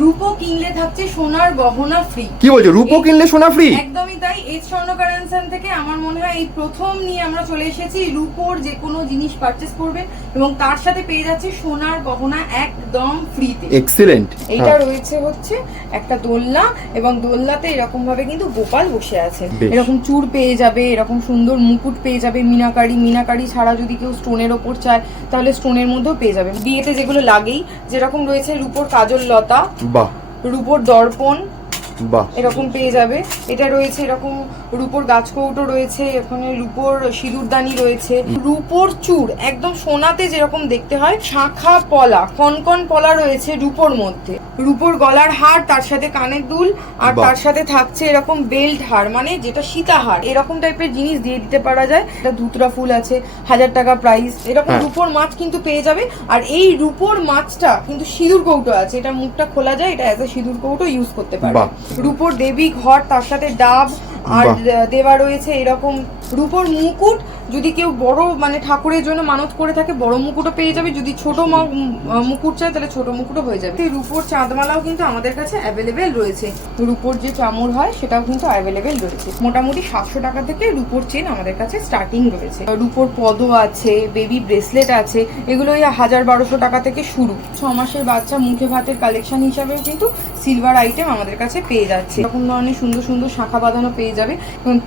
রূপো কিনলে থাকছে সোনার গহনা ফ্রি কি বলছো? রূপো কিনলে সোনা ফ্রি একদমই তাই। এই স্বর্ণ কারেন্সান থেকে আমার মনে হয় এই প্রথম নিয়ে আমরা চলে এসেছি রূপোর যে কোনো জিনিস পারচেস করবেন এবং তার সাথে পেয়ে যাচ্ছে সোনার গহনা একদম ফ্রিতে এক্সিলেন্ট এইটা রয়েছে হচ্ছে একটা দোলনা এবং দোলনাতে এরকম ভাবে কিন্তু গোপাল বসে আছে। এরকম চূড় পেয়ে যাবে এরকম সুন্দর মুকুট পেয়ে যাবে মিনাকারি মিনাকারি ছাড়া যদি কেউ স্টোনের ওপর চায় তাহলে স্টোনের মধ্যেও পেয়ে যাবে। বিয়েতে যেগুলো লাগেই যেরকম রয়েছে রূপোর কাজল লতা বাহ। রূপোর দর্পণ এরকম পেয়ে যাবে। এটা রয়েছে এরকম রূপোর গাছকৌটো রয়েছে এখানে রূপোর সিঁদুরদানি রয়েছে। রূপোর চূড় একদম সোনাতে যেরকম দেখতে হয় শাখা পলা কনকন পলা রয়েছে রূপোর মধ্যে। রূপোর গলার হার তার সাথে কানের দুল আর তার সাথে থাকছে এরকম বেল্ট হার মানে যেটা সীতাহার। এরকম টাইপের জিনিস দিয়ে দিতে পারা যায়। এটা ধুতরা ফুল আছে হাজার টাকা প্রাইস এরকম হ্যাঁ। রূপোর মাছ কিন্তু পেয়ে যাবে। আর এই রূপোর মাছটা কিন্তু সিঁদুর কৌটো আছে। এটা মুখটা খোলা যায় এটা অ্যাজ এ সিঁদুর কৌটো ইউজ করতে পারবে। বাহ। রূপোর দেবী ঘর তার সাথে ডাব আর দেওয়া রয়েছে এরকম রূপোর মুকুট। যদি কেউ বড় মানে ঠাকুরের জন্য মানত করে থাকে, বড় মুকুটও পেয়ে যাবে। যদি ছোট মুকুট চায়, তাহলে ছোট মুকুটও হয়ে যাবে। রূপোর চাঁদমালাও কিন্তু আমাদের কাছে অ্যাভেলেবেল রয়েছে। রূপোর যে চামড় হয়, সেটাও কিন্তু অ্যাভেলেবেল রয়েছে। মোটামুটি সাতশো টাকা থেকে রূপোর চেন আমাদের কাছে স্টার্টিং রয়েছে। রূপোর পদ আছে বেবি ব্রেসলেট আছে, এগুলো ওই হাজার বারোশো টাকা থেকে শুরু। ছ মাসের বাচ্চা মুখে ভাতের কালেকশন হিসাবেও কিন্তু সিলভার আইটেম আমাদের কাছে পেয়ে যাচ্ছে। এরকম ধরনের সুন্দর সুন্দর শাখা বাঁধানো পেয়ে যাবে।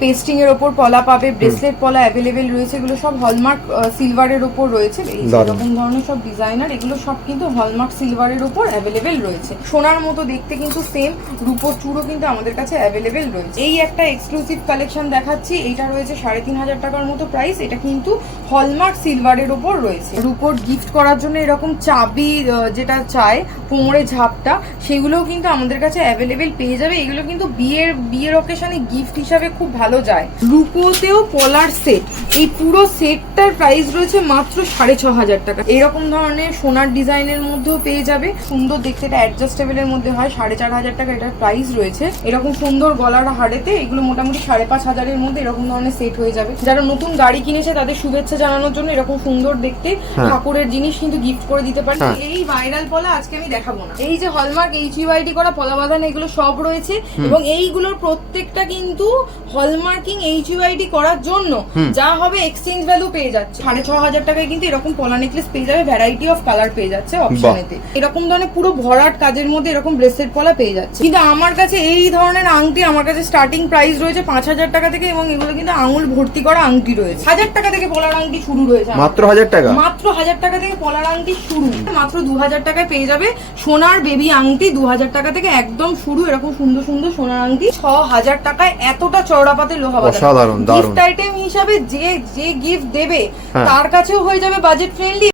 পেস্টিং এর ওপর পলা পাবে ব্রেসলেট পলা অ্যাভেলেবেল রয়েছে এগুলো সব হলমার্ক সিলভারের ওপর রয়েছে। এরকম ধরনের সব ডিজাইনার এগুলো সব কিন্তু হলমার্ক সিলভারের ওপর অ্যাভেলেবেল রয়েছে। সোনার মতো দেখতে কিন্তু সেম রূপোর চূড়ও কিন্তু আমাদের কাছে অ্যাভেলেবেল রয়েছে। এই একটা এক্সক্লুসিভ কালেকশন দেখাচ্ছি এটা রয়েছে সাড়ে তিন হাজার টাকার মতো প্রাইস এটা কিন্তু হলমার্ক সিলভারের ওপর রয়েছে। রূপোর গিফট করার জন্য এরকম চাবি যেটা চায় কোমরে ঝাপটা সেগুলোও কিন্তু আমাদের কাছে অ্যাভেলেবেল পেয়ে যাবে। এগুলো কিন্তু বিয়ের বিয়ের অকেশনে গিফট হিসাবে খুব ভালো যায়। রূপোতেও পলার সেট এই পুরো সেটটার প্রাইস রয়েছে মাত্র সাড়ে ছ হাজার টাকা। এরকম ধরনের সোনার ডিজাইনের মধ্যেও পেয়ে যাবে। সুন্দর দেখতে এটা অ্যাডজাস্টেবলের মধ্যে হয় সাড়ে চার হাজার টাকা এটার প্রাইস রয়েছে। এরকম সুন্দর গলার হাড়েতে এগুলো মোটামুটি সাড়ে পাঁচ হাজারের মধ্যে এরকম ধরনের সেট হয়ে যাবে। যারা নতুন গাড়ি কিনেছে তাদের শুভেচ্ছা জানানোর জন্য এরকম সুন্দর দেখতে হ্যাঁ। ঠাকুরের জিনিস কিন্তু গিফট করে দিতে পারে হ্যাঁ। এই ভাইরাল পলা আজকে আমি দেখাবো না। এই যে হলমার্ক এইচ ইউআইডি করা পলা বাঁধান এগুলো সব রয়েছে এবং এইগুলোর প্রত্যেকটা কিন্তু হলমার্কিং এইচ ইউআইডি করার জন্য যা হবে এক্সচেঞ্জ ভ্যালু পেয়ে যাচ্ছে। সাড়ে ছ হাজার টাকায় কিন্তু এরকম পলা নেকলেস পেয়ে যাবে ভ্যারাইটি অফ কালার পেয়ে যাচ্ছে অপশনেতে এরকম ধরনের পুরো ভরাট কাজের মধ্যে এরকম ব্রেসলেট পলা পেয়ে যাচ্ছে। কিন্তু আমার কাছে এই ধরনের আংটি আমার কাছে স্টার্টিং প্রাইস রয়েছে পাঁচ হাজার টাকা থেকে এবং এগুলো কিন্তু আঙুল ভর্তি করা আংটি রয়েছে। হাজার টাকা থেকে পলার আংটি শুরু রয়েছে। মাত্র হাজার টাকা? মাত্র হাজার টাকা থেকে পলার আংটি শুরু। মাত্র দু হাজার টাকায় পেয়ে যাবে সোনার বেবি আংটি। দু হাজার টাকা থেকে একদম শুরু এরকম সুন্দর সুন্দর সোনার আংটি। ছ হাজার টাকায় এতটা চওড়া পাতে লোহা অসাধারণ, দারুণ। গিফট আইটেম হিসাবে যে যে গিফট দেবে হ্যাঁ। তার কাছেও হয়ে যাবে বাজেট ফ্রেন্ডলি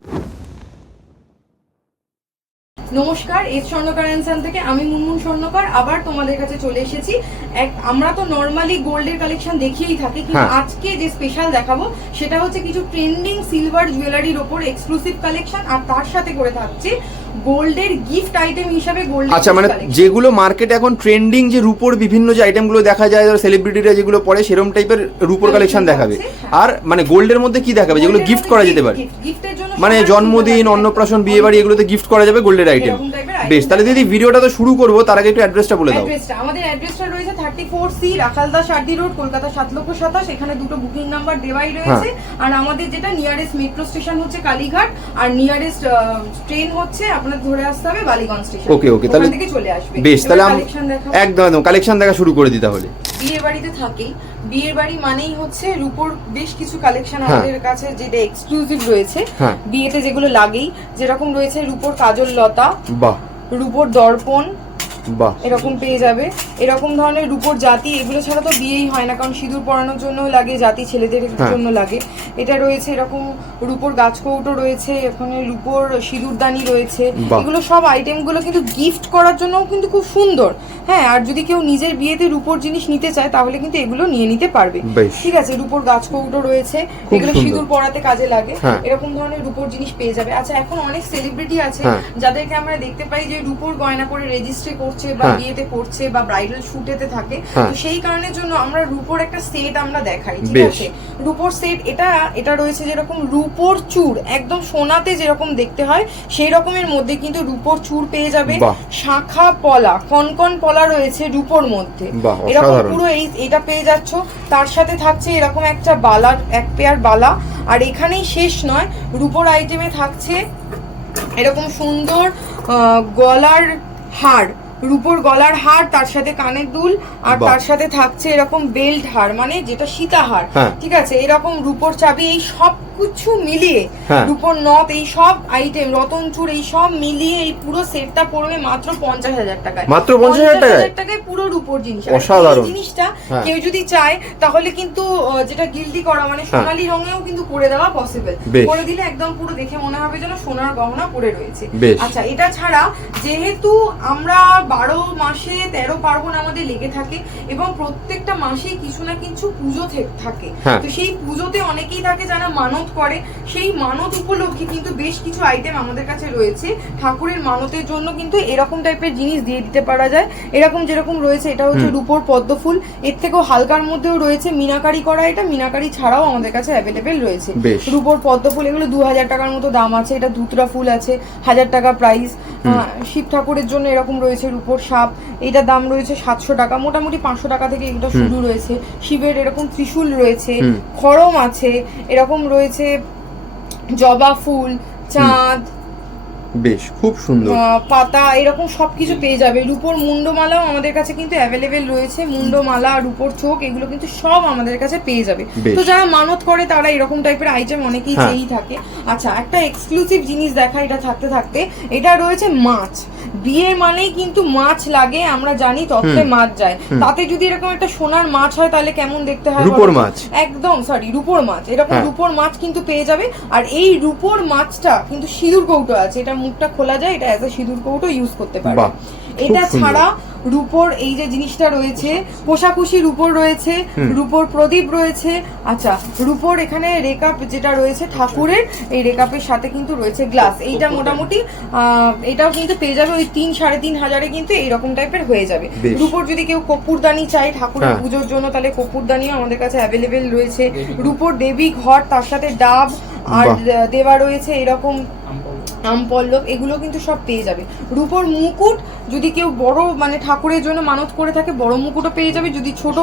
নমস্কার এস স্বর্ণকার অ্যান্সান থেকে আমি মুনমুন স্বর্ণকার আবার তোমাদের কাছে চলে এসেছি এক আমরা তো নর্মালি গোল্ডের কালেকশন দেখিয়েই থাকি কিন্তু হ্যাঁ। আজকে যে স্পেশাল দেখাবো সেটা হচ্ছে কিছু ট্রেন্ডিং সিলভার জুয়েলারির ওপর এক্সক্লুসিভ কালেকশন আর তার সাথে করে থাকছে গোল্ডের গিফট আইটেম হিসাবে গোল্ড আচ্ছা মানে যেগুলো মার্কেটে এখন ট্রেন্ডিং যে রূপোর বিভিন্ন যে আইটেমগুলো দেখা যায় সেলিব্রিটিরা যেগুলো পরে সেরকম টাইপের রূপোর কালেকশন দেখাবে। আর মানে গোল্ডের মধ্যে কি দেখাবে? যেগুলো গিফট করা যেতে পারে? মানে জন্মদিন অন্নপ্রাশন বিয়ে বাড়ি এগুলোতে গিফট করা যাবে গোল্ডের আইটেম। বেশ তাহলে দিদি ভিডিওটা তো শুরু করব তার আগে একটু অ্যাড্রেসটা বলে দাও। আমাদের অ্যাড্রেসটা রয়েছে থার্টি ফোর সি রাখালদা শার্দি রোড কলকাতা সাত লক্ষ সাতাশ। এখানে দুটো বুকিং নাম্বার দেওয়াই রয়েছে। হ্যাঁ। আর আমাদের যেটা নিয়ারেস্ট মেট্রো স্টেশন হচ্ছে কালীঘাট আর নিয়ারেস্ট ট্রেন হচ্ছে আপনার ধরে আসতে হবে বালিগঞ্জ স্টেশন ওকে ওকে তাহলে থেকে চলে আসবে। বেশ তাহলে কালেকশন একদম একদম কালেকশন দেখা শুরু করে দিই তাহলে। বিয়ে বাড়িতে থাকেই বিয়ের বাড়ি মানেই হচ্ছে রূপোর বেশ কিছু কালেকশন হ্যাঁ। আমাদের কাছে যেটা এক্সক্লুসিভ রয়েছে। হ্যাঁ। বিয়েতে যেগুলো লাগেই যেরকম রয়েছে রূপোর কাজল লতা বাহ। রূপোর দর্পণ এরকম পেয়ে যাবে। এরকম ধরনের রূপোর জাতি এগুলো ছাড়া তো বিয়েই হয় না কারণ সিঁদুর পরানোর জন্য লাগে জাতি ছেলেদের হ্যাঁ। জন্য লাগে। এটা রয়েছে এরকম রূপোর গাছকৌটো রয়েছে এখানে রূপোর সিঁদুরদানি রয়েছে। এগুলো সব আইটেমগুলো কিন্তু গিফট করার জন্যও কিন্তু খুব সুন্দর। হ্যাঁ আর যদি কেউ নিজের বিয়েতে রূপোর জিনিস নিতে চায় তাহলে কিন্তু এগুলো নিয়ে নিতে পারবে। ঠিক আছে রূপোর গাছকৌটো রয়েছে। এগুলো সিঁদুর পরাতে কাজে লাগে। হ্যাঁ। এরকম ধরনের রূপোর জিনিস পেয়ে যাবে। আচ্ছা এখন অনেক সেলিব্রিটি আছে হ্যাঁ। যাদেরকে আমরা দেখতে পাই যে রূপোর গয়না করে রেজিস্ট্রি করছে বা হ্যাঁ। বিয়েতে করছে বা ব্রাইডাল শুটেতে থাকে। হ্যাঁ। তো সেই কারণের জন্য আমরা রূপোর একটা সেট আমরা দেখাই ঠিক আছে? রূপোর সেট এটা এটা রয়েছে যেরকম রূপোর চূড় একদম সোনাতে যেরকম দেখতে হয় সেই রকমের মধ্যে কিন্তু রূপোর চূড় পেয়ে যাবে। শাখা পলা কনকন পলা রয়েছে রূপোর মধ্যে। এরকম পুরো এই এটা পেয়ে যাচ্ছ। তার সাথে থাকছে এরকম একটা বালা এক পেয়ার বালা। আর এখানেই শেষ নয় রূপোর আইটেমে থাকছে এরকম সুন্দর গলার হার। রূপোর গলার হার তার সাথে কানের দুল আর তার সাথে থাকছে এরকম বেল্ট হার মানে যেটা সীতা হার ঠিক আছে? এরকম রূপোর চাবি এই সব কিছু মিলিয়ে হ্যাঁ। রূপোর নথ এই সব আইটেম রতনচুর এই সব মিলিয়ে এই পুরো সেটটা পড়বে মাত্র পঞ্চাশ হাজার টাকায় মাত্র 50,000 টাকায়? টাকায় পুরো রূপোর জিনিস অসাধারণ। জিনিসটা হ্যাঁ। কেউ যদি চায় তাহলে কিন্তু যেটা গিল্ডি করা মানে সোনালী রঙেও কিন্তু করে দেওয়া পসিবল করে দিলে একদম পুরো দেখে মনে হবে যেন সোনার গহনা পরে রয়েছে আচ্ছা এটা ছাড়া যেহেতু আমরা বারো মাসে তেরো পার্বণ আমাদের লেগে থাকে এবং প্রত্যেকটা মাসে কিছু না কিছু পুজো থাকে হ্যাঁ। তো সেই পুজোতে অনেকেই থাকে যারা মানত করে সেই মানত উপলক্ষে কিন্তু বেশ কিছু আইটেম আমাদের কাছে রয়েছে। ঠাকুরের মানতের জন্য কিন্তু এরকম টাইপের জিনিস দিয়ে দিতে পারা যায়। এরকম যেরকম রয়েছে এটা হচ্ছে রূপোর পদ্ম ফুল এর থেকেও হালকার মধ্যেও রয়েছে মিনাকারি করা এটা। মিনাকারি ছাড়াও আমাদের কাছে অ্যাভেলেবেল রয়েছে। রূপোর পদ্ম ফুল এগুলো দু হাজার টাকার মতো দাম আছে। এটা ধুতরা ফুল আছে হাজার টাকা প্রাইস শিব ঠাকুরের জন্য এরকম রয়েছে রূপোর সাপ। এটার দাম রয়েছে সাতশো টাকা। মোটামুটি পাঁচশো টাকা থেকে এটা শুরু রয়েছে। শিবের এরকম ত্রিশূল রয়েছে। খড়ম আছে এরকম রয়েছে জবা ফুল চাঁদ বেশ খুব সুন্দর। পাতা এরকম সবকিছু পেয়ে যাবে। রূপোর মুন্ডমালাও আমাদের কাছে কিন্তু অ্যাভেলেবেল রয়েছে। মুন্ডমালা রূপোর চোখ এগুলো কিন্তু সব আমাদের কাছে পেয়ে যাবে। তো যারা মানত করে তারা এরকম টাইপের আইটেম অনেকেই হ্যাঁ। চেয়েই থাকে। আচ্ছা একটা এক্সক্লুসিভ জিনিস দেখা এটা থাকতে থাকতে। এটা রয়েছে মাছ। বিয়ে মানেই কিন্তু মাছ লাগে আমরা জানি তত্ত্বে মাছ যায়। তাতে যদি এরকম একটা সোনার মাছ হয় তাহলে কেমন দেখতে হয় রূপোর মাছ। একদম সরি রূপোর মাছ। এরকম হ্যাঁ। রূপোর মাছ কিন্তু পেয়ে যাবে। আর এই রূপোর মাছটা কিন্তু সিঁদুর কৌটো আছে এটা মুখটা খোলা যায় এটা অ্যাজ এ সিঁদুর কৌটো ইউজ করতে পারবে। এটা ছাড়া রূপোর এই যে জিনিসটা রয়েছে কোষাকুষি রূপোর রয়েছে। রূপোর প্রদীপ রয়েছে আচ্ছা রূপোর এখানে রেকাপ যেটা রয়েছে ঠাকুরের এই রেকাপের সাথে কিন্তু রয়েছে গ্লাস এইটা মোটামুটি আহ, এটাও কিন্তু পেয়ে যাবে ওই তিন সাড়ে তিন হাজারে কিন্তু এইরকম টাইপের হয়ে যাবে। রূপোর যদি কেউ কপুরদানি চায় ঠাকুরের হ্যাঁ। পুজোর জন্য তাহলে কপুরদানিও আমাদের কাছে অ্যাভেলেবেল রয়েছে। রূপোর দেবী ঘর তার সাথে ডাব আর দেওয়া রয়েছে এরকম আমপল্লব এগুলো কিন্তু সব পেয়ে যাবে। রূপোর মুকুট যদি কেউ বড় মানে ঠাকুরের জন্য মানত করে থাকে বড় মুকুটও পেয়ে যাবে। যদি ছোট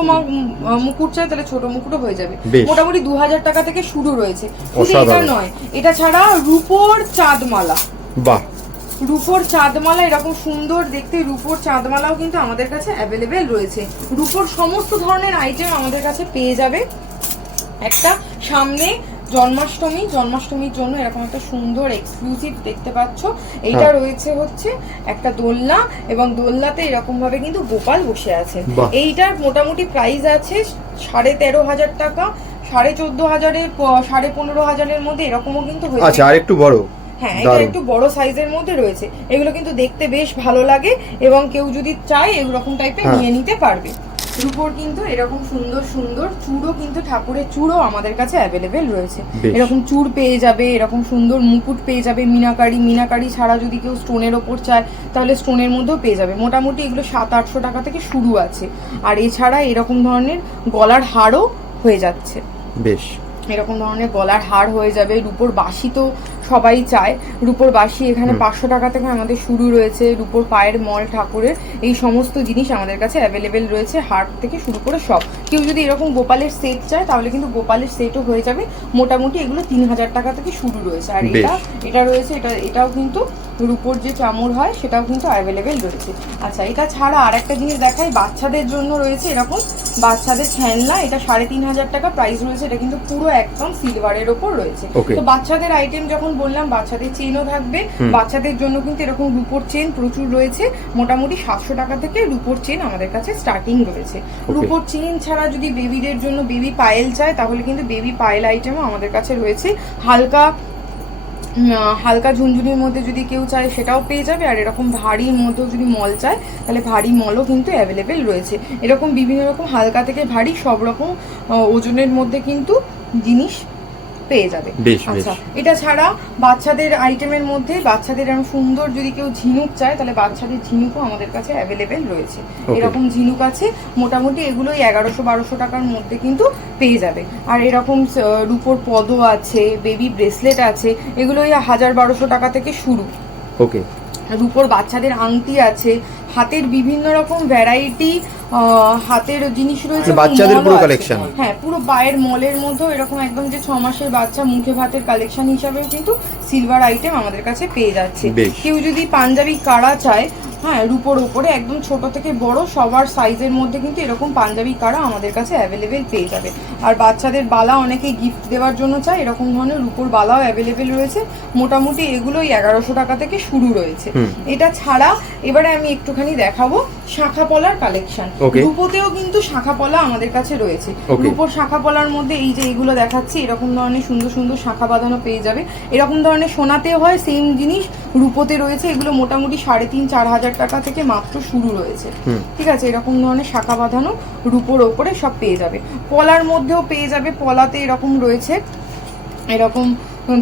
মুকুট চায় তাহলে ছোট মুকুটও হয়ে যাবে। মোটামুটি দু হাজার টাকা থেকে শুরু রয়েছে। এটা। নয় এটা ছাড়া রূপোর চাঁদমালা। বাহ। রূপোর চাঁদমালা এরকম সুন্দর দেখতে রূপোর চাঁদমালাও কিন্তু আমাদের কাছে অ্যাভেলেবেল রয়েছে। রূপোর সমস্ত ধরনের আইটেম আমাদের কাছে পেয়ে যাবে। একটা সামনে জন্মাষ্টমী জন্মাষ্টমীর জন্য এরকম একটা সুন্দর এক্সক্লুসিভ দেখতে পাচ্ছ। এইটা হ্যাঁ। রয়েছে হচ্ছে একটা দোলনা এবং দোলনাতে এরকম ভাবে কিন্তু গোপাল বসে আছে। এইটার মোটামুটি প্রাইস আছে সাড়ে তেরো হাজার টাকা সাড়ে চোদ্দ হাজারের সাড়ে পনেরো হাজারের মধ্যে এরকমও কিন্তু হয়ে আচ্ছা আর একটু বড়। হ্যাঁ এটা একটু বড় সাইজের মধ্যে রয়েছে। এগুলো কিন্তু দেখতে বেশ ভালো লাগে এবং কেউ যদি চায় এরকম টাইপের হ্যাঁ। নিয়ে নিতে পারবে। রূপোর কিন্তু এরকম সুন্দর সুন্দর চূড়ও কিন্তু ঠাকুরের চূড়ও আমাদের কাছে অ্যাভেলেবেল রয়েছে। এরকম চূড় পেয়ে যাবে এরকম সুন্দর মুকুট পেয়ে যাবে মিনাকারি মিনাকারি ছাড়া যদি কেউ স্টোনের ওপর চায় তাহলে স্টোনের মধ্যেও পেয়ে যাবে। মোটামুটি এগুলো সাত আটশো টাকা থেকে শুরু আছে। আর এছাড়া এরকম ধরনের গলার হারও হয়ে যাচ্ছে। বেশ। এরকম ধরনের গলার হার হয়ে যাবে রূপোর বাসি তো সবাই চায়। রূপোর বাসি এখানে পাঁচশো টাকা থেকে আমাদের শুরু রয়েছে। রূপোর পায়ের মল ঠাকুরের এই সমস্ত জিনিস আমাদের কাছে অ্যাভেলেবেল রয়েছে হার্ট থেকে শুরু করে সব। কেউ যদি এরকম গোপালের সেট চায় তাহলে কিন্তু গোপালের সেটও হয়ে যাবে। মোটামুটি এগুলো তিন হাজার টাকা থেকে শুরু রয়েছে। আর এটা এটা রয়েছে এটা এটাও কিন্তু রূপোর যে চামড় হয় সেটাও কিন্তু অ্যাভেলেবেল রয়েছে। আচ্ছা এটা ছাড়া আর একটা জিনিস দেখাই বাচ্চাদের জন্য রয়েছে এরকম বাচ্চাদের খেলনা এটা সাড়ে তিন হাজার টাকা প্রাইস রয়েছে এটা কিন্তু পুরো একদম সিলভারের ওপর রয়েছে। তো বাচ্চাদের আইটেম যখন বললাম বাচ্চাদের চেনও থাকবে। বাচ্চাদের জন্য কিন্তু এরকম রুপোর চেন প্রচুর রয়েছে। মোটামুটি সাতশো টাকা থেকে রুপোর চেন আমাদের কাছে স্টার্টিং রয়েছে। রুপোর চেন ছাড়া যদি বেবিদের জন্য বেবি পায়েল চায় তাহলে কিন্তু বেবি পায়েল আইটেমও আমাদের কাছে রয়েছে। হালকা হালকা ঝুনঝুনির মধ্যে যদি কেউ চায় সেটাও পেয়ে যাবে, আর এরকম ভারীর মধ্যেও যদি মল চায়, তাহলে ভারী মলও কিন্তু অ্যাভেলেবেল রয়েছে। এরকম বিভিন্ন রকম হালকা থেকে ভারী সব রকম ওজনের মধ্যে কিন্তু জিনিস পেয়ে যাবে। আচ্ছা এটা ছাড়া বাচ্চাদের আইটেমের মধ্যে বাচ্চাদের এরকম সুন্দর যদি কেউ ঝিনুক চায় তাহলে বাচ্চাদের ঝিনুকও আমাদের কাছে অ্যাভেলেবেল রয়েছে। এরকম ঝিনুক আছে মোটামুটি এগুলোই এগারোশো বারোশো টাকার মধ্যে কিন্তু পেয়ে যাবে। আর এরকম রূপোর পদও আছে বেবি ব্রেসলেট আছে এগুলো ওই হাজার বারোশো টাকা থেকে শুরু। ওকে রূপোর বাচ্চাদের আংটি আছে হাতের বিভিন্ন রকম ভ্যারাইটি হাতের জিনিস রয়েছে বাচ্চাদের পুরো কালেকশন হ্যাঁ পুরো পায়ের মলের মধ্যেও এরকম একদম যে ছ মাসের বাচ্চা মুখে ভাতের কালেকশন হিসাবেও কিন্তু সিলভার আইটেম আমাদের কাছে পেয়ে যাচ্ছে। কেউ যদি পাঞ্জাবি কাড়া চায় হ্যাঁ রুপোর উপরে একদম ছোট থেকে বড় সবার সাইজের মধ্যে কিন্তু এরকম পাঞ্জাবি কাড়া আমাদের কাছে অ্যাভেলেবেল পেয়ে যাবে। আর বাচ্চাদের বালা অনেকে গিফট দেওয়ার জন্য চায় এরকম ধরনের রুপোর বালাও অ্যাভেলেবেল রয়েছে। মোটামুটি এগুলোই এগারোশো টাকা থেকে শুরু রয়েছে। এটা ছাড়া এবারে আমি একটুখানি দেখাবো শাখা পলার কালেকশন রুপোতেও কিন্তু শাখা পলা আমাদের কাছে রয়েছে. রূপোর শাখা পলার মধ্যে এই যে এইগুলো দেখাচ্ছি এরকম ধরনের সুন্দর সুন্দর শাখা বাঁধানো পেয়ে যাবে। এরকম ধরনের সোনাতেও হয় সেম জিনিস রুপোতে রয়েছে। এগুলো মোটামুটি সাড়ে তিন চার হাজার টাকা থেকে মাত্র শুরু রয়েছে। ঠিক আছে এরকম ধরনের শাখা বাঁধানো রূপোর ওপরে সব পেয়ে যাবে। পলার মধ্যেও পেয়ে যাবে পলাতে এরকম রয়েছে। এরকম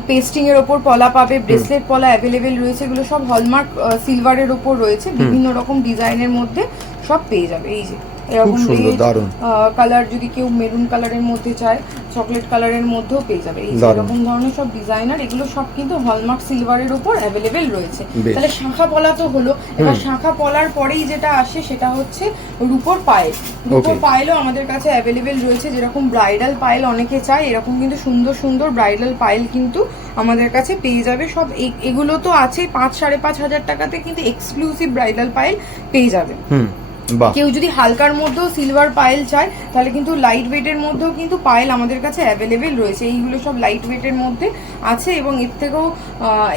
পেস্টিং এর ওপর পলা পাবে ব্রেসলেট পলা অ্যাভেলেবেল রয়েছে এগুলো সব হলমার্ক সিলভারের ওপর রয়েছে। বিভিন্ন রকম ডিজাইনের মধ্যে সব পেয়ে যাবে। এই যে এরকম সুন্দর, দারুণ। কালার যদি কেউ মেরুন কালারের মধ্যে চায় চকলেট কালারের মধ্যেও পেয়ে যাবে। এই এরকম ধরনের সব ডিজাইনার এগুলো সব কিন্তু হলমার্ক সিলভারের উপর অ্যাভেলেবেল রয়েছে। তাহলে শাখা পলা তো হলো। এবার শাখা পলার পরেই যেটা আসে সেটা হচ্ছে রূপোর পায়েল রূপোর. পায়েলও আমাদের কাছে অ্যাভেলেবেল রয়েছে। যেরকম ব্রাইডাল পায়েল অনেকে চায় এরকম কিন্তু সুন্দর সুন্দর ব্রাইডাল পায়েল কিন্তু আমাদের কাছে পেয়ে যাবে। সব এগুলো তো আছে পাঁচ সাড়ে পাঁচ হাজার টাকাতে কিন্তু এক্সক্লুসিভ ব্রাইডাল পায়েল পেয়ে যাবে। হুম। কেউ যদি হালকার মধ্যেও সিলভার পায়েল চায় তাহলে কিন্তু লাইট ওয়েটের মধ্যেও কিন্তু পায়েল আমাদের কাছে অ্যাভেলেবেল রয়েছে। এইগুলো সব লাইট ওয়েটের মধ্যে আছে এবং এর থেকেও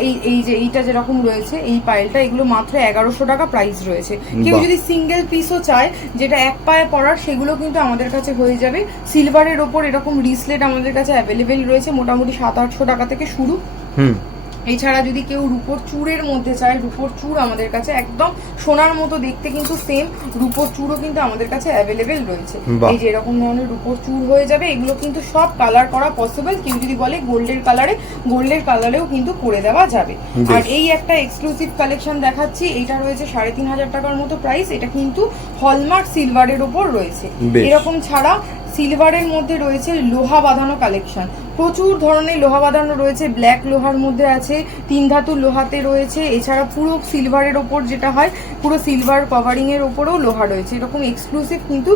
এই এই যে এইটা যেরকম রয়েছে এই পায়েলটা এগুলো মাত্র এগারোশো টাকা প্রাইস রয়েছে। কেউ যদি সিঙ্গেল পিসও চায় যেটা এক পায়ে পরার সেগুলো কিন্তু আমাদের কাছে হয়ে যাবে। সিলভারের ওপর এরকম রিসলেট আমাদের কাছে অ্যাভেলেবেল রয়েছে মোটামুটি সাত আটশো টাকা থেকে শুরু। হুম। এছাড়া যদি কেউ রূপোর চূড়ের মধ্যে চায় রূপোর চূড় আমাদের কাছে একদম সোনার মতো দেখতে কিন্তু সেম রূপোর চূড়ও কিন্তু আমাদের কাছে অ্যাভেলেবেল রয়েছে। এই যে এরকম ধরনের রূপোর চূড় হয়ে যাবে এগুলো কিন্তু সব কালার করা পসিবল কেউ যদি বলে গোল্ডের কালারে গোল্ডের কালারেও কিন্তু করে দেওয়া যাবে। আর এই একটা এক্সক্লুসিভ কালেকশন দেখাচ্ছি এটা রয়েছে সাড়ে তিন হাজার টাকার মতো প্রাইস এটা কিন্তু হলমার্ক সিলভারের ওপর রয়েছে। এরকম ছাড়া সিলভারের মধ্যে রয়েছে লোহা বাঁধানো কালেকশন প্রচুর ধরনের লোহা বাঁধানো রয়েছে ব্ল্যাক লোহার মধ্যে আছে তিন ধাতুর লোহাতে রয়েছে এছাড়া পুরো সিলভারের ওপর যেটা হয় পুরো সিলভার কভারিং এর ওপরেও লোহা রয়েছে। এরকম এক্সক্লুসিভ কিন্তু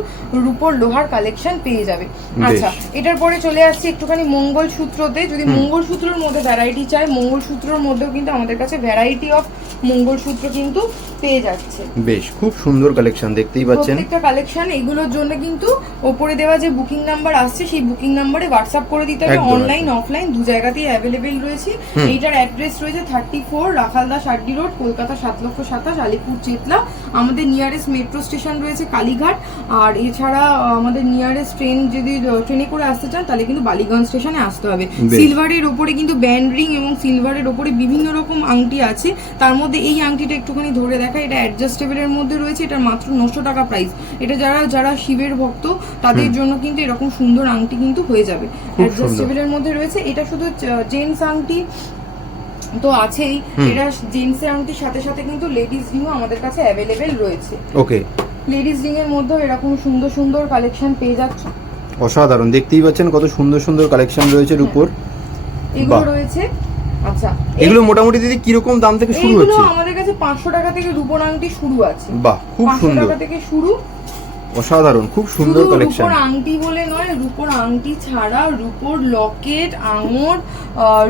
রূপোর লোহার কালেকশন পেয়ে যাবে। আচ্ছা এটার পরে চলে আসছে একটুখানি মঙ্গলসূত্রতে। যদি মঙ্গলসূত্রের মধ্যে ভ্যারাইটি চাই মঙ্গলসূত্রের মধ্যেও কিন্তু আমাদের কাছে ভ্যারাইটি অফ মঙ্গলসূত্র কিন্তু পেয়ে যাচ্ছে। বেশ খুব সুন্দর কালেকশন দেখতেই পাচ্ছেন। প্রত্যেকটা কালেকশন এগুলোর জন্য কিন্তু ওপরে দেওয়া যে বুকিং নাম্বার আসছে সেই বুকিং নাম্বারে হোয়াটসঅ্যাপ করে দিতে হবে। অনলাইন অফলাইন দু জায়গাতেই অ্যাভেলেবেল রয়েছে। এইটার অ্যাড্রেস রয়েছে থার্টি ফোর রাখালদাস আড্ডি রোড কলকাতা সাত লক্ষ সাতাশ আলিপুর চেতলা। আমাদের নিয়ারেস্ট মেট্রো স্টেশন রয়েছে কালীঘাট। আর এছাড়া আমাদের নিয়ারেস্ট ট্রেন যদি ট্রেনে করে আসতে চান তাহলে কিন্তু বালিগঞ্জ স্টেশনে আসতে হবে। সিলভারের ওপরে কিন্তু ব্যান্ড রিং এবং সিলভারের ওপরে বিভিন্ন রকম আংটি আছে। তার মধ্যে এই আংটিটা একটুখানি ধরে দেখা এটা অ্যাডজাস্টেবলের মধ্যে রয়েছে এটা মাত্র নশো টাকা প্রাইস এটা যারা যারা শিবের ভক্ত তাদের জন্য কিন্তু এরকম সুন্দর আংটি কিন্তু হয়ে যাবে। অ্যাডজাস্টেবলের মধ্যে রয়েছে এটা শুধু জেন্টস আংটি তো আছেই। এটা জেন্টস আংটির সাথে সাথে কিন্তু লেডিস রিংও আমাদের কাছে অ্যাভেলেবেল রয়েছে। ওকে। লেডিস রিং এর মধ্যেও এরকম সুন্দর সুন্দর কালেকশন পেয়ে যাচ্ছে। অসাধারণ। দেখতেই পাচ্ছেন কত সুন্দর সুন্দর কালেকশন রয়েছে উপর। এগুলো রয়েছে। আচ্ছা এগুলো মোটামুটি দিদি কীরকম দাম থেকে শুরু হচ্ছে? আমাদের কাছে পাঁচশো টাকা থেকে রূপোর আংটি শুরু আছে। বাহ খুব সুন্দর। টাকা থেকে শুরু। অসাধারণ খুব সুন্দর কালেকশন রূপোর আংটি বলে নয় রূপোর আংটি ছাড়া রূপোর লকেট আঙর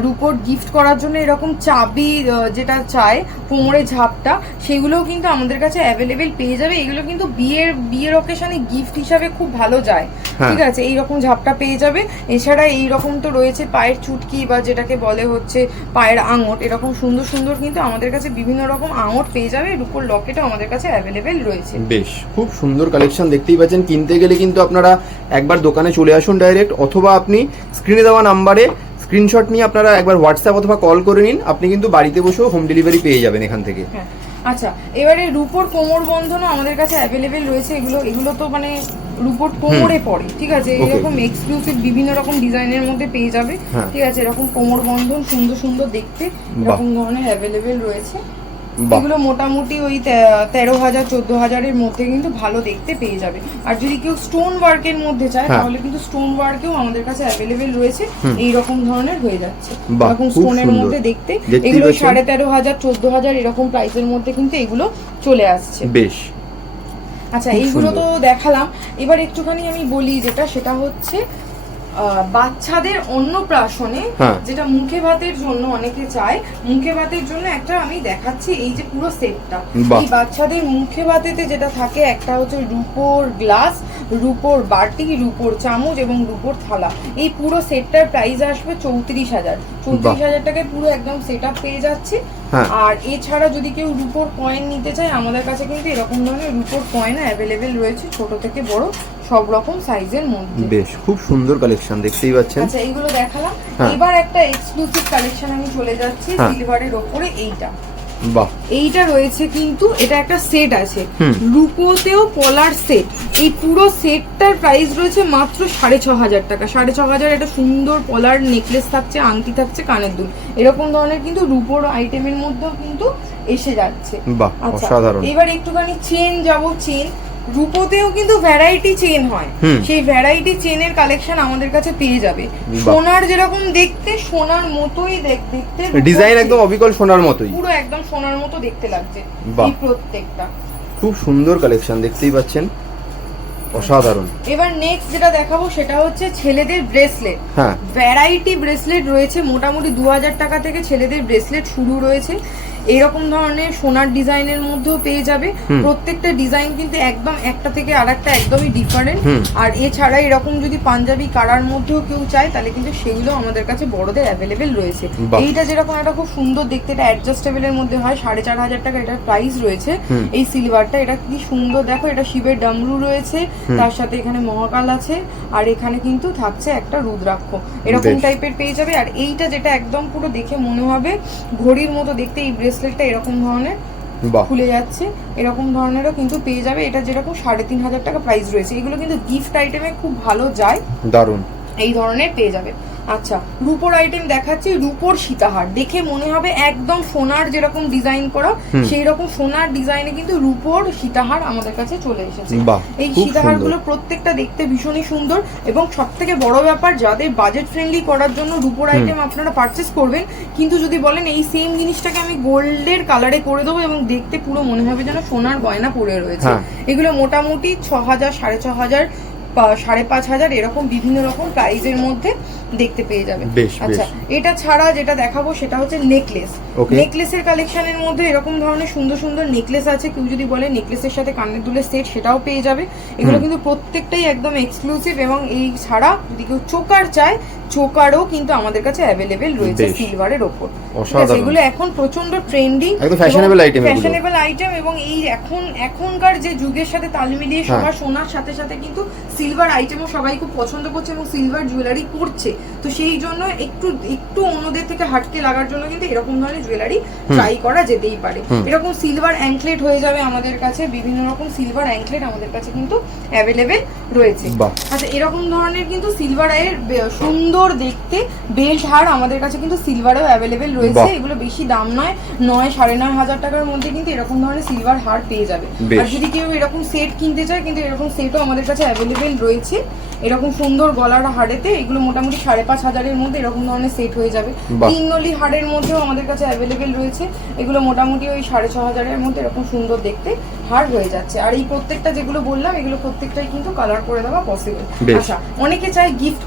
রূপোর গিফট করার জন্য এরকম চাবি যেটা চায় কোমরে ঝাপটা সেগুলোও কিন্তু আমাদের কাছে অ্যাভেলেবেল পেয়ে যাবে। এগুলো কিন্তু বিয়ের বিয়ের অকেশনে গিফট হিসাবে খুব ভালো যায়। হ্যাঁ। ঠিক আছে এইরকম ঝাপটা পেয়ে যাবে। এছাড়া এই রকম তো রয়েছে পায়ের চুটকি বা যেটাকে বলে হচ্ছে পায়ের আঙট এরকম সুন্দর সুন্দর কিন্তু আমাদের কাছে বিভিন্ন রকম আঙট পেয়ে যাবে। রূপোর লকেটও আমাদের কাছে অ্যাভেলেবেল রয়েছে। বেশ খুব সুন্দর কালেকশন দেখতেই পাচ্ছেন কিনতে গেলে কিন্তু আপনারা একবার দোকানে চলে আসুন ডাইরেক্ট অথবা আপনি স্ক্রিনে দেওয়া নাম্বারে স্ক্রিনশট নিয়ে আপনারা একবার হোয়াটসঅ্যাপ অথবা কল করে নিন আপনি কিন্তু বাড়িতে বসেও হোম ডেলিভারি পেয়ে যাবেন এখান থেকে। হ্যাঁ আচ্ছা এবারে রুপোর কোমর বন্ধনও আমাদের কাছে অ্যাভেলেবেল রয়েছে এগুলো এগুলো তো মানে রুপোর কোমরে পড়ে ঠিক আছে? এরকম এক্সক্লুসিভ বিভিন্ন রকম ডিজাইনের মধ্যে পেয়ে যাবে হ্যাঁ। ঠিক আছে? এরকম কোমর বন্ধন সুন্দর সুন্দর দেখতে এরকম ধরনের অ্যাভেলেবেল রয়েছে। এগুলো মোটামুটি ওই তেরো হাজার চোদ্দ হাজারের মধ্যে কিন্তু ভালো দেখতে পেয়ে যাবে। আর যদি কেউ স্টোন ওয়ার্কের মধ্যে চায় হ্যাঁ। তাহলে কিন্তু স্টোন ওয়ার্কেও আমাদের কাছে অ্যাভেলেবেল রয়েছে। এই রকম ধরনের হয়ে যাচ্ছে। এরকম স্টোনের মধ্যে দেখতে এগুলো সাড়ে তেরো হাজার চোদ্দ হাজার এরকম প্রাইসের মধ্যে কিন্তু এগুলো চলে আসছে। বেশ। আচ্ছা এইগুলো তো দেখালাম। এবার একটুখানি আমি বলি যেটা সেটা হচ্ছে বাচ্চাদের অন্নপ্রাশনে হ্যাঁ। যেটা মুখে ভাতের জন্য অনেকে চায় মুখে ভাতের জন্য একটা আমি দেখাচ্ছি এই যে পুরো সেটটা। এই বাচ্চাদের মুখে ভাতেতে যেটা থাকে একটা হচ্ছে রুপোর গ্লাস রুপোর বাটি রুপোর চামচ এবং রুপোর থালা। এই পুরো সেটটার প্রাইস আসবে চৌত্রিশ হাজার। চৌত্রিশ হাজার টাকায় পুরো একদম সেট আপ পেয়ে যাচ্ছে। হ্যাঁ। আর এছাড়া যদি কেউ রুপোর কয়েন নিতে চায় আমাদের কাছে কিন্তু এরকম ধরনের রুপোর কয়েন অ্যাভেলেবেল রয়েছে ছোট থেকে বড়। সব রকম সাইজের মধ্যে। বেশ খুব সুন্দর কালেকশন দেখতেই পাচ্ছেন। আচ্ছা এইগুলো দেখালাম। হ্যাঁ। এবার একটা এক্সক্লুসিভ কালেকশন আমি চলে যাচ্ছি হ্যাঁ। সিলভারের ওপরে এইটা। বাহ। এইটা রয়েছে কিন্তু এটা একটা সেট আছে। রুপোতেও পলার সেট এই পুরো সেটটার প্রাইস রয়েছে মাত্র সাড়ে ছ হাজার টাকা। সাড়ে ছ হাজার একটা সুন্দর পলার নেকলেস থাকছে আংটি থাকছে কানের দুল। এরকম ধরনের কিন্তু রুপোর আইটেমের মধ্যেও কিন্তু এসে যাচ্ছে। বাহ আচ্ছা অসাধারণ। এবার একটুখানি চেন যাব চেন রূপোতেও কিন্তু ভ্যারাইটি চেন হয়। সেই ভ্যারাইটি চেনের কালেকশন আমাদের কাছে পেয়ে যাবে। সোনার যেরকম দেখতে সোনার মতোই দেখতে ডিজাইন একদম অবিকল সোনার মতোই। পুরো একদম সোনার মতো দেখতে লাগছে এই প্রত্যেকটা। খুব সুন্দর কালেকশন দেখতেই পাচ্ছেন। অসাধারণ। এবার নেক্সট যেটা দেখাবো সেটা হচ্ছে ছেলেদের ব্রেসলেট হ্যাঁ। ভ্যারাইটি ব্রেসলেট রয়েছে। মোটামুটি দু হাজার টাকা থেকে ছেলেদের ব্রেসলেট শুরু রয়েছে। এরকম ধরনের সোনার ডিজাইনের মধ্যেও পেয়ে যাবে। প্রত্যেকটা ডিজাইন কিন্তু একদম একটা থেকে আর একটা একদমই ডিফারেন্ট আর এছাড়া এরকম যদি পাঞ্জাবি কারার মধ্যেও কেউ চায় তাহলে কিন্তু সেগুলো আমাদের কাছে বড়দের অ্যাভেলেবেল রয়েছে। এইটা যেরকম একটা খুব সুন্দর দেখতে এটা অ্যাডজাস্টেবলের মধ্যে হয় সাড়ে চার হাজার টাকা এটার প্রাইস রয়েছে। এই সিলভারটা এটা কি সুন্দর দেখো এটা শিবের ডামরু রয়েছে। তার সাথে এখানে মহাকাল আছে আর এখানে কিন্তু থাকছে একটা রুদ্রাক্ষ। এরকম। টাইপের পেয়ে যাবে। আর এইটা যেটা একদম পুরো দেখে মনে হবে ঘড়ির মতো দেখতে এই ব্রেসলেটটা এরকম ধরনের খুলে যাচ্ছে। এরকম ধরনেরও কিন্তু পেয়ে যাবে। এটা যেরকম সাড়ে তিন হাজার টাকা প্রাইস রয়েছে। এগুলো কিন্তু গিফট আইটেমে খুব ভালো যায়। দারুণ এই ধরনের পেয়ে যাবে। আচ্ছা রুপোর আইটেম দেখাচ্ছি রুপোর সীতাহার। দেখে মনে হবে একদম সোনার যেরকম ডিজাইন করা। সেই রকম সোনার ডিজাইনে কিন্তু রুপোর সীতাহার আমাদের কাছে চলে এসেছে। এই সীতাহারগুলো প্রত্যেকটা দেখতে ভীষণই সুন্দর এবং সব থেকে বড় ব্যাপার যাদের বাজেট ফ্রেন্ডলি করার জন্য রুপোর আইটেম আপনারা পারচেস করবেন কিন্তু যদি বলেন এই সেম জিনিসটাকে আমি গোল্ডের কালারে করে দেবো এবং দেখতে পুরো মনে হবে যেন সোনার গয়না পড়ে রয়েছে। হ্যাঁ। এগুলো মোটামুটি ছ হাজার সাড়ে ছ হাজার সাড়ে পাঁচ হাজার এরকম বিভিন্ন রকম প্রাইজের মধ্যে দেখতে পেয়ে যাবে। আচ্ছা এটা ছাড়া যেটা দেখাবো সেটা হচ্ছে নেকলেস. নেকলেসের কালেকশনের মধ্যে এরকম ধরনের সুন্দর সুন্দর নেকলেস আছে কেউ যদি বলে নেকলেসের সাথে কানের দুলের সেট সেটাও পেয়ে যাবে। এগুলো কিন্তু প্রত্যেকটাই একদম এক্সক্লুসিভ এবং এই ছাড়া যদি কেউ চোকার চায় চোকারও কিন্তু আমাদের কাছে অ্যাভেলেবেল রয়েছে। সিলভারের ওপর। এগুলো এখন প্রচণ্ড ট্রেন্ডিং একদম item এগুলো। ফ্যাশনেবল আইটেম এবং এই এখন এখনকার যে যুগের সাথে তাল মিলিয়ে হ্যাঁ। সবার সোনার সাথে সাথে কিন্তু সিলভার আইটেমও সবাই খুব পছন্দ করছে এবং সিলভার জুয়েলারি করছে তো সেই জন্য একটু একটু অন্যদের থেকে হাটকে লাগার জন্য কিন্তু এরকম ধরনের জুয়েলারি ট্রাই করা যেতেই পারে এরকম সিলভার অ্যাঙ্কলেট হয়ে যাবে আমাদের কাছে বিভিন্ন রকম সিলভার অ্যাঙ্কলেট আমাদের কাছে কিন্তু অ্যাভেলেবেল রয়েছে আচ্ছা এরকম ধরনের কিন্তু সিলভার আয়ের বে- সুন্দর দেখতে। বেল্ট হার আমাদের কাছে কিন্তু সিলভারেও অ্যাভেলেবেল রয়েছে। এগুলো বেশি দাম নয় নয় সাড়ে নয় হাজার টাকার মধ্যে কিন্তু এরকম ধরনের সিলভার হার পেয়ে যাবে। আর যদি কেউ এরকম সেট কিনতে চায় কিন্তু এরকম সেটও আমাদের কাছে অ্যাভেলেবেল রয়েছে। এরকম সুন্দর গলার হাড়েতে এগুলো মোটামুটি সাড়ে পাঁচ হাজারের মধ্যে এরকম ধরনের সেট হয়ে যাবে। বাহ। তিন নলি হাড়ের মধ্যেও আমাদের কাছে অ্যাভেলেবেল রয়েছে। এগুলো মোটামুটি ওই সাড়ে ছ হাজারের মধ্যে এরকম সুন্দর দেখতে হার হয়ে যাচ্ছে। আর এই প্রত্যেকটা যেগুলো বললাম এগুলো প্রত্যেকটাই কিন্তু কালার করে দেওয়া পসিবল। আচ্ছা অনেকে চায় গিফট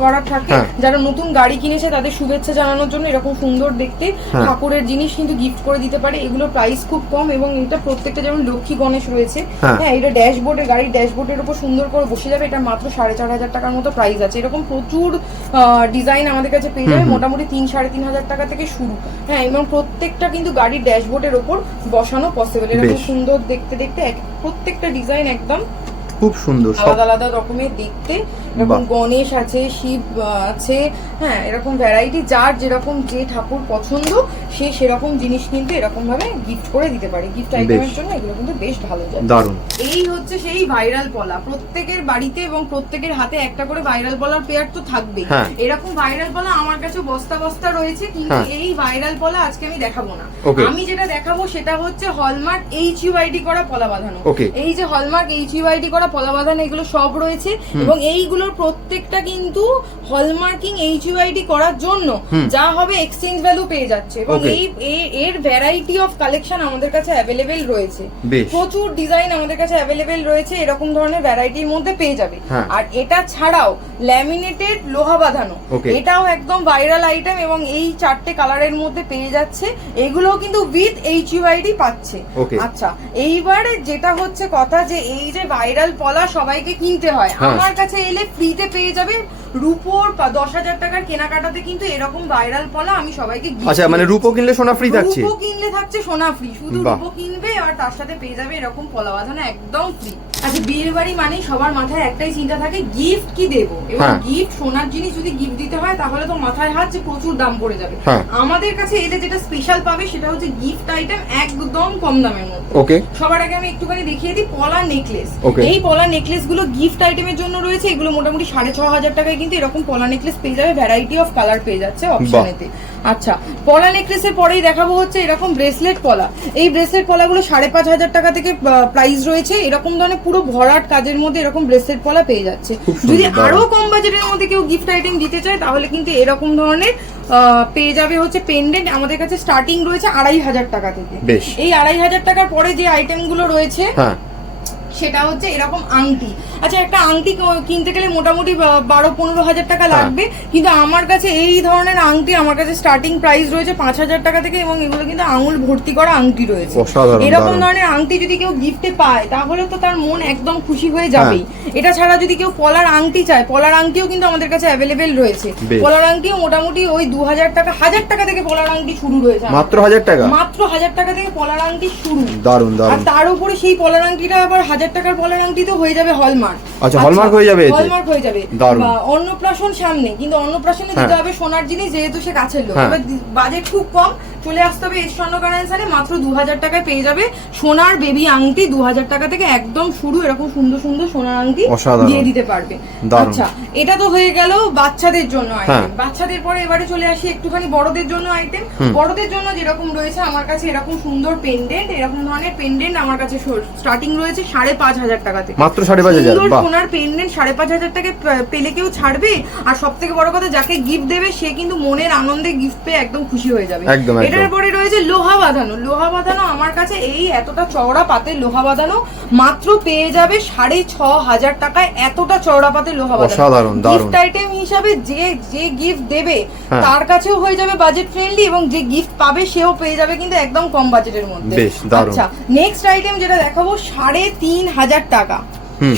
করার থাকে হ্যাঁ। যারা নতুন গাড়ি কিনেছে তাদের শুভেচ্ছা জানানোর জন্য এরকম সুন্দর দেখতে হ্যাঁ। ঠাকুরের জিনিস কিন্তু গিফট করে দিতে পারে এগুলো প্রাইস খুব কম এবং এটা প্রত্যেকটা যেমন লক্ষ্মী গণেশ রয়েছে হ্যাঁ। হ্যাঁ এটা ড্যাশবোর্ডে গাড়ির ড্যাশবোর্ডের উপর সুন্দর করে বসে যাবে এটা মাত্র সাড়ে চার হাজার টাকার মতো প্রাইস আছে এরকম প্রচুর ডিজাইন আমাদের কাছে পেয়ে যাবে মোটামুটি তিন সাড়ে তিন হাজার টাকা থেকে শুরু হ্যাঁ এবং প্রত্যেকটা কিন্তু গাড়ির ড্যাশবোর্ডের ওপর বসানো পসিবল এরকম সুন্দর দেখতে দেখতে প্রত্যেকটা ডিজাইন একদম খুব সুন্দর আলাদা আলাদা রকমের দেখতে এরকম গণেশ আছে শিব আছে হ্যাঁ এরকম ভ্যারাইটি যার যেরকম যে ঠাকুর পছন্দ সে সেরকম জিনিস কিন্তু এরকম ভাবে গিফট করে দিতে পারে। গিফট আইটেমের জন্য এগুলো কিন্তু বেশ ভালো যায়। দারুণ। এই হচ্ছে সেই ভাইরাল পলা। প্রত্যেকের বাড়িতে এবং প্রত্যেকের হাতে একটা করে ভাইরাল পলার পেয়ার তো থাকবেই হ্যাঁ। এরকম ভাইরাল পলা আমার কাছে বস্তা বস্তা রয়েছে কিন্তু হ্যাঁ। এই ভাইরাল পলা আজকে আমি দেখাবো না। আমি যেটা দেখাবো সেটা হচ্ছে হলমার্ক এইচ ইউআইডি করা পলা বাঁধানো। এই যে হলমার্ক এইচ ইউআইডি করা পলা বাঁধানো এগুলো সব রয়েছে। এবং এইগুলোর প্রত্যেকটা কিন্তু হলমার্কিং এইচ করার জন্য যা হবে এক্সচেঞ্জ ভ্যালু পেয়ে যাচ্ছে। এবং এই এর ভ্যারাইটি অফ কালেকশন আমাদের কাছে অ্যাভেলেবেল রয়েছে। প্রচুর ডিজাইন আমাদের কাছে অ্যাভেলেবেল রয়েছে এরকম ধরনের ভ্যারাইটির মধ্যে পেয়ে যাবে। হ্যাঁ। আর এটা ছাড়াও ল্যামিনেটেড লোহা বাঁধানো। এটাও একদম ভাইরাল আইটেম এবং এই চারটে কালারের মধ্যে পেয়ে যাচ্ছে। এগুলোও কিন্তু উইথ এইচ ইউআইডি পাচ্ছে। আচ্ছা এইবারে যেটা হচ্ছে কথা যে এই যে ভাইরাল পলা সবাইকে কিনতে হয়। হ্যাঁ। আমার কাছে এলে ফ্রিতে পেয়ে যাবে রুপোর দশ হাজার টাকার কেনাকাটাতে কিন্তু এরকম ভাইরাল পলা আমি সবাইকে আচ্ছা মানে রুপো কিনলে সোনা ফ্রি থাকছে? রূপো কিনলে থাকছে সোনা ফ্রি শুধু রুপো রূপো কিনবে আর তার সাথে পেয়ে যাবে এরকম পলা বাঁধানো একদম ফ্রি আচ্ছা বিয়ের বাড়ি মানে সবার মাথায় একটাই চিন্তা থাকে গিফট কি দেব? এবং হ্যাঁ। গিফট সোনার জিনিস যদি গিফট দিতে হয় তাহলে তো মাথায় হাত যে প্রচুর দাম পড়ে যাবে। হ্যাঁ। আমাদের কাছে যেটা স্পেশাল পাবে সেটা হচ্ছে গিফট আইটেম একদম কম দামের মধ্যে। ওকে সবার আগে আমি একটুখানি দেখিয়ে দিই পলা নেকলেস এই পলা নেকলেসগুলো গিফট আইটেমের জন্য রয়েছে এগুলো মোটামুটি সাড়ে ছ হাজার টাকায় কিন্তু এরকম পলা নেকলেস পেয়ে যাবে ভ্যারাইটি অফ কালার পেয়ে যাচ্ছে অপশনেতে আচ্ছা পলা নেকলেসের পরেই দেখাবো হচ্ছে এরকম ব্রেসলেট পলা। এই ব্রেসলেট পলাগুলো সাড়ে পাঁচ হাজার টাকা থেকে প্রাইস রয়েছে এরকম ধরনের পুরো ভরাট কাজের মধ্যে এরকম ব্রেসলেট পলা পেয়ে যাচ্ছে। যদি আরও কম বাজেটের মধ্যে কেউ গিফট আইটেম দিতে চায় তাহলে কিন্তু এরকম ধরনের আহ, পেয়ে যাবে হচ্ছে পেন্ডেন্ট আমাদের কাছে স্টার্টিং রয়েছে আড়াই হাজার টাকা থেকে। এই আড়াই হাজার টাকার পরে যে আইটেমগুলো রয়েছে হ্যাঁ। সেটা হচ্ছে এরকম আংটি। আচ্ছা একটা আংটি কিনতে গেলে মোটামুটি বারো পনেরো হাজার টাকা হ্যাঁ। লাগবে। কিন্তু আমার কাছে এই ধরনের আংটি আমার কাছে স্টার্টিং প্রাইস রয়েছে পাঁচ হাজার টাকা থেকে এবং এগুলো কিন্তু আঙুল ভর্তি করা আংটি রয়েছে। এরকম ধরনের আংটি যদি কেউ গিফটে পায় তাহলে তো তার মন একদম খুশি হয়ে যাবেই। এটা ছাড়া যদি কেউ পলার আংটি চায় পলার আংটিও কিন্তু আমাদের কাছে অ্যাভেলেবেল রয়েছে। পলার আংটিও মোটামুটি ওই দু হাজার টাকা হাজার টাকা থেকে পলার আংটি শুরু রয়েছে মাত্র হাজার টাকা? মাত্র হাজার টাকা থেকে পলার আংটি শুরু। দারুণ। আর তার উপরে সেই পলার আংটিটা আবার হাজার টাকার পলার আংটি তো হয়ে যাবে হলমার্ক। আচ্ছা, হলমার্ক হয়ে যাবে হলমার্ক হয়ে যাবে। বা অন্নপ্রাশন সামনে কিন্তু অন্নপ্রাশনে হ্যাঁ। দিতে হবে সোনার জিনিস যেহেতু সে কাছের লোক। হ্যাঁ। এবার বাজেট খুব কম চলে আসতে হবে এর স্বর্ণ কারেন্সারে মাত্র দু হাজার টাকায় পেয়ে যাবে সোনার বেবি আংটি। দু হাজার টাকা থেকে একদম শুরু এরকম সুন্দর সুন্দর সোনার আংটি দিয়ে দিতে পারবে। আচ্ছা এটা তো হয়ে গেল বাচ্চাদের জন্য হ্যাঁ। আইটেম বাচ্চাদের পরে এবারে চলে আসি একটুখানি বড়দের জন্য আইটেম বড়দের জন্য যেরকম রয়েছে আমার কাছে এরকম সুন্দর পেন্ডেন্ট এরকম ধরনের পেন্ডেন্ট আমার কাছে স্টার্টিং রয়েছে সাড়ে পাঁচ হাজার টাকা থেকে। মাত্র সাড়ে পাঁচ হাজার সুন্দর সোনার পেন্ডেন্ট সাড়ে পাঁচ হাজার টাকা পেলে কেউ ছাড়বে। আর সব থেকে বড় কথা যাকে গিফট দেবে সে কিন্তু মনের আনন্দে গিফট পেয়ে একদম খুশি হয়ে যাবে। এটার পরে রয়েছে লোহা বাঁধানো। লোহা বাঁধানো আমার কাছে এই এতটা চওড়া পাতে লোহা বাঁধানো মাত্র পেয়ে যাবে সাড়ে ছ হাজার টাকায় এতটা চওড়া পাতে লোহা অসাধারণ, গিফট আইটেম হিসাবে যে যে গিফট দেবে হ্যাঁ। তার কাছেও হয়ে যাবে বাজেট ফ্রেন্ডলি এবং যে গিফট পাবে সেও পেয়ে যাবে কিন্তু একদম কম বাজেটের মধ্যে। আচ্ছা নেক্সট আইটেম যেটা দেখাবো সাড়ে তিন হাজার টাকা।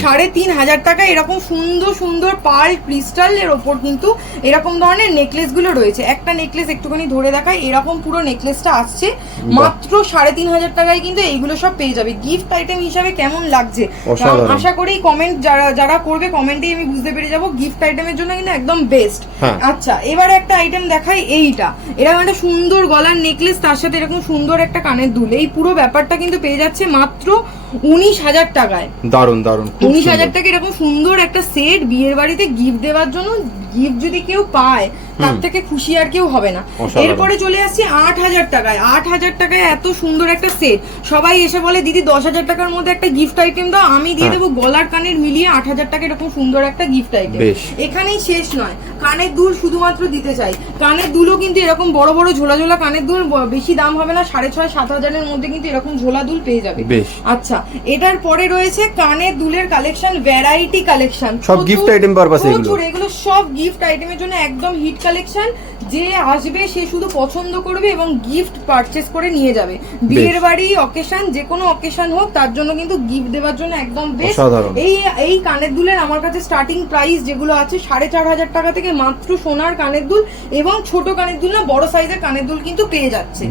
সাড়ে তিন হাজার টাকা এরকম সুন্দর সুন্দর পার্ল ক্রিস্টালের ওপর কিন্তু এরকম ধরনের নেকলেসগুলো রয়েছে। একটা নেকলেস একটুখানি ধরে দেখায় এরকম পুরো নেকলেসটা আসছে। মাত্র সাড়ে তিন হাজার টাকায় কিন্তু এইগুলো সব পেয়ে যাবে। গিফট আইটেম হিসাবে কেমন লাগছে। কারণ আশা করি কমেন্ট যারা যারা করবে কমেন্টেই আমি বুঝতে পেরে যাব। গিফট আইটেমের জন্য কিন্তু একদম বেস্ট হ্যাঁ। আচ্ছা এবারে একটা আইটেম দেখাই এইটা। এরকম একটা সুন্দর গলার নেকলেস তার সাথে এরকম সুন্দর একটা কানের দুল। এই পুরো ব্যাপারটা কিন্তু পেয়ে যাচ্ছে মাত্র উনিশ হাজার টাকায় দারুণ দারুণ উনিশ হাজার। টাকা এরকম সুন্দর একটা সেট বিয়ের বাড়িতে গিফট দেওয়ার জন্য গিফট যদি কেউ পায় তার থেকে খুশি আর কেউ হবে না। এরপরে চলে আসছি আট হাজার টাকায়। আট হাজার টাকায় এত সুন্দর একটা সেট সবাই এসে বলে দিদি দশ হাজার টাকার মধ্যে একটা গিফট আইটেম দাও আমি দিয়ে হ্যাঁ। দেবো গলার কানের মিলিয়ে আট হাজার টাকা এরকম সুন্দর একটা গিফট আইটেম এখানেই শেষ নয়। কানের দুল শুধুমাত্র দিতে চাই। কানের দুলও কিন্তু এরকম বড় বড় ঝোলা ঝোলা কানের দুল বেশি দাম হবে না সাড়ে ছয় সাত হাজারের মধ্যে কিন্তু এরকম ঝোলা দুল পেয়ে যাবে। আচ্ছা এটার পরে রয়েছে কানের দুলের কালেকশন ভ্যারাইটি কালেকশন সব purpose এগুলো। প্রচুর এগুলো সব গিফট আইটেমের জন্য একদম হিট কালেকশন যে আসবে সে শুধু পছন্দ করবে এবং গিফট পারচেস করে নিয়ে যাবে। বিয়ের বাড়ি অকেশন যে কোনো অকেশন হোক তার জন্য কিন্তু গিফট দেওয়ার জন্য একদম বেস্ট এই এই কানের দুলের আমার কাছে স্টার্টিং প্রাইস যেগুলো আছে সাড়ে চার হাজার টাকা থেকে মাত্র সোনার কানের দুল এবং ছোট কানের দুল না বড় সাইজের কানের দুল কিন্তু পেয়ে যাচ্ছে।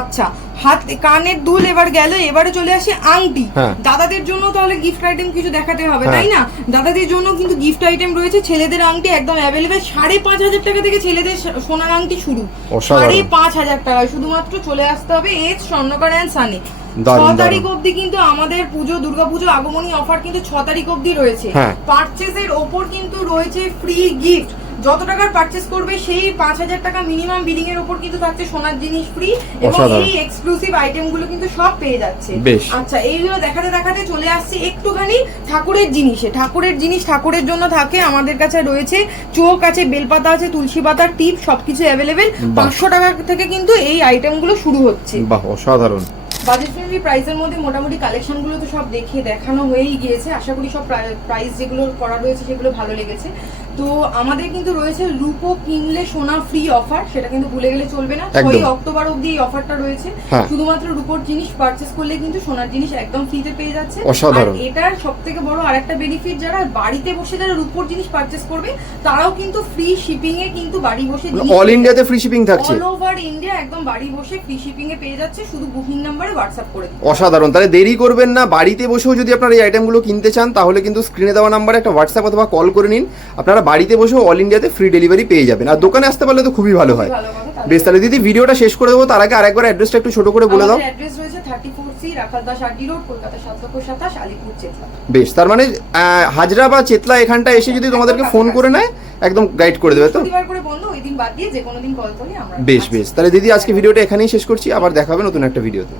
আচ্ছা হাত কানের দুল এবার গেল এবারে চলে আসে আংটি হ্যাঁ। দাদাদের জন্য তাহলে গিফট আইটেম কিছু দেখাতে হবে হ্যাঁ। তাই না দাদাদের জন্য কিন্তু গিফট আইটেম রয়েছে ছেলেদের আংটি একদম অ্যাভেলেবেল সাড়ে পাঁচ হাজার টাকা থেকে ছেলেদের সোনার আংটি শুরু সাড়ে পাঁচ হাজার টাকা শুধুমাত্র চলে আসতে হবে এজ স্বর্ণকার অ্যান্ড সানি ছ তারিখ। অবধি কিন্তু আমাদের পুজো দুর্গাপুজো আগমনী অফার কিন্তু ছ তারিখ অবধি রয়েছে হ্যাঁ। পারচেসের ওপর কিন্তু রয়েছে ফ্রি গিফট যত টাকার পারচেস করবে সেই পাঁচ হাজার টাকা মিনিমাম বিলিং এর ওপর কিন্তু থাকছে সোনার জিনিস ফ্রি এবং এই এক্সক্লুসিভ আইটেমগুলো কিন্তু সব পেয়ে যাচ্ছে। আচ্ছা এইগুলো দেখাতে দেখাতে চলে আসছে একটুখানি ঠাকুরের জিনিসে। ঠাকুরের জিনিস ঠাকুরের জন্য থাকে আমাদের কাছে রয়েছে চোখ আছে বেলপাতা আছে তুলসী পাতার টিপ সবকিছু অ্যাভেলেবেল পাঁচশো টাকা থেকে কিন্তু এই আইটেমগুলো শুরু হচ্ছে। বাহ অসাধারণ। বাজেট ফ্রেন্ডলি প্রাইসের মধ্যে মোটামুটি কালেকশনগুলো তো সব দেখে দেখানো হয়েই গিয়েছে। আশা করি সব প্রাইস যেগুলো করা রয়েছে সেগুলো ভালো লেগেছে। তো আমাদের কিন্তু রয়েছে রূপো কিনলে সোনা ফ্রি অফার সেটা কিন্তু ভুলে গেলে চলবে না। ছয়ই অক্টোবর অবধি এই অফারটা রয়েছে। হ্যাঁ। শুধুমাত্র রূপোর জিনিস পারচেস করলে কিন্তু সোনার জিনিস একদম ফ্রিতে পেয়ে যাচ্ছে। অসাধারণ। আর এটার সব থেকে বড় আরেকটা বেনিফিট যারা বাড়িতে বসে যারা রূপোর জিনিস পারচেস করবে তারাও কিন্তু ফ্রি শিপিং এ কিন্তু বাড়ি বসে অল ইন্ডিয়াতে ফ্রি শিপিং থাকছে। অল ওভার ইন্ডিয়া একদম বাড়ি বসে ফ্রি শিপিং এ পেয়ে যাচ্ছে। শুধু বুকিং নাম্বারে হোয়াটসঅ্যাপ করে দিন। অসাধারণ। তাহলে দেরি করবেন না। বাড়িতে বসেও যদি আপনারা এই আইটেমগুলো কিনতে চান তাহলে কিন্তু স্ক্রিনে দেওয়া নাম্বারে একটা হোয়াটসঅ্যাপ অথবা কল করে নিন। আপনারা বাড়িতে বসেও অল ইন্ডিয়াতে ফ্রি ডেলিভারি পেয়ে যাবেন। আর দোকানে আসতে পারলে তো খুবই ভালো হয়। বেশ তাহলে দিদি ভিডিওটা শেষ করে দেবো। তার আগে আরেকবার অ্যাড্রেসটা একটু ছোট করে বলে দাও। অ্যাড্রেস রয়েছে thirty four C Rakhal Das Addy road Kolkata সাত লক্ষ সাতাশ আলিপুর চেতলা। বেশ তার মানে হাজরা বা চেতলা এখানটা এসে যদি তোমাদেরকে ফোন করে নেয় একদম গাইড করে দেবে তো? বেশ বেশ। তাহলে দিদি আজকে ভিডিওটা এখানেই শেষ করছি। আবার দেখা হবে নতুন একটা ভিডিওতে